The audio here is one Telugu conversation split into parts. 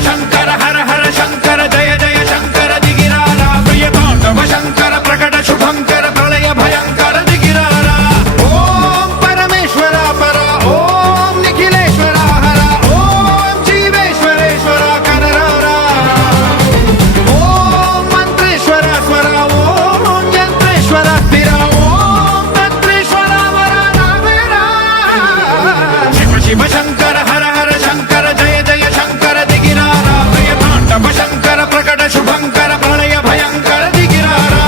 శంకర హర హర శంకర జయ జయ శంకర దిగిరారా ప్రియతాండవ శంకర ప్రకట శుభంకర ప్రళయ భయంకర దిగిరారా ఓం పరమేశ్వర పర ఓం నిఖిలేశ్వర హర ఓం జీవేశ్వరేశ్వర కరరారా ఓం మంత్రేశ్వర స్వర ఓం యంత్రేశ్వర స్థిర ఓం తంత్రేశ్వర వర నావేరా శివ శివ శంకర హర హర శంకర జయ జయ శంకర దిగిరారా ప్రియతాండవ శంకర ప్రకట శుభంకర ప్రళయ భయంకర దిగిరారా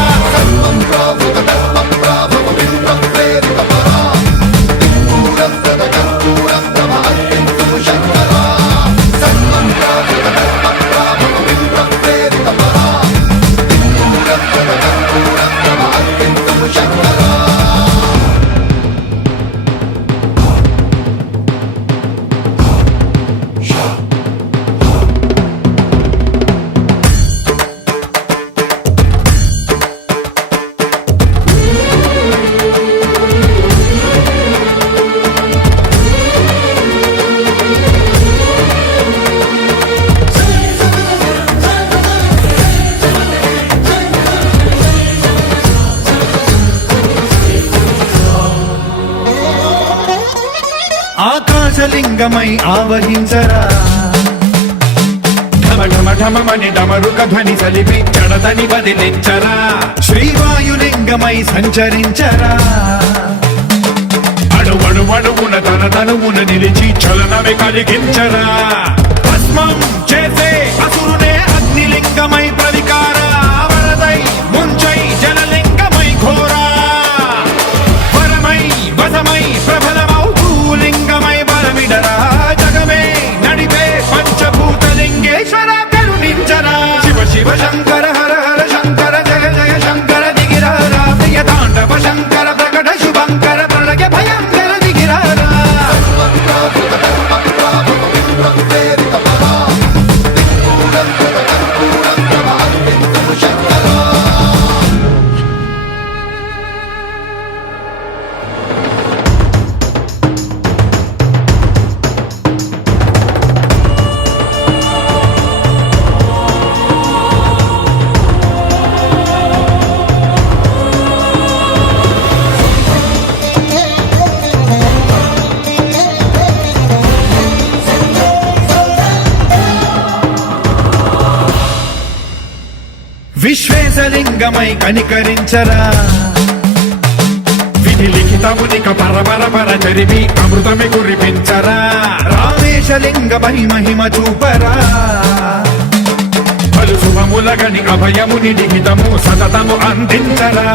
ఆకాశలింగమై ఆవహించరా ఢమ ఢమ ఢమమని డమరుక ధ్వని సలిపి జడదని వదిలించరా శ్రీవాయులింగమై సంచరించరా అణువణువున తన తనువున నిలిచి చలనమే కలిగించరా భస్మం చేసే అసురునే అగ్నిలింగమై ప్రవికార వరదై ముంచై జలలింగమై ఘోరా వరమై వసమై ప్రబలమౌ భూలింగమై బలమిడరా జగమే నడిపే పంచభూతలింగేశ్వర కరుణించరా శివ శివ శంకర హర హర శంకర జయ జయ శంకర దిగిరారా ప్రియతాండవ శంకర ప్రకట శుభంకర ప్రళయ భయంకర దిగిరారా విశ్వేశలింగమై కనికరించరా విధి లిఖితమునిక పరపర పర చరివి అమృతమి కురిపించరా రామేశలింగమై మహిమ చూపరా పలు శుభములగని అభయముని లిఖితము సతతము అందించరా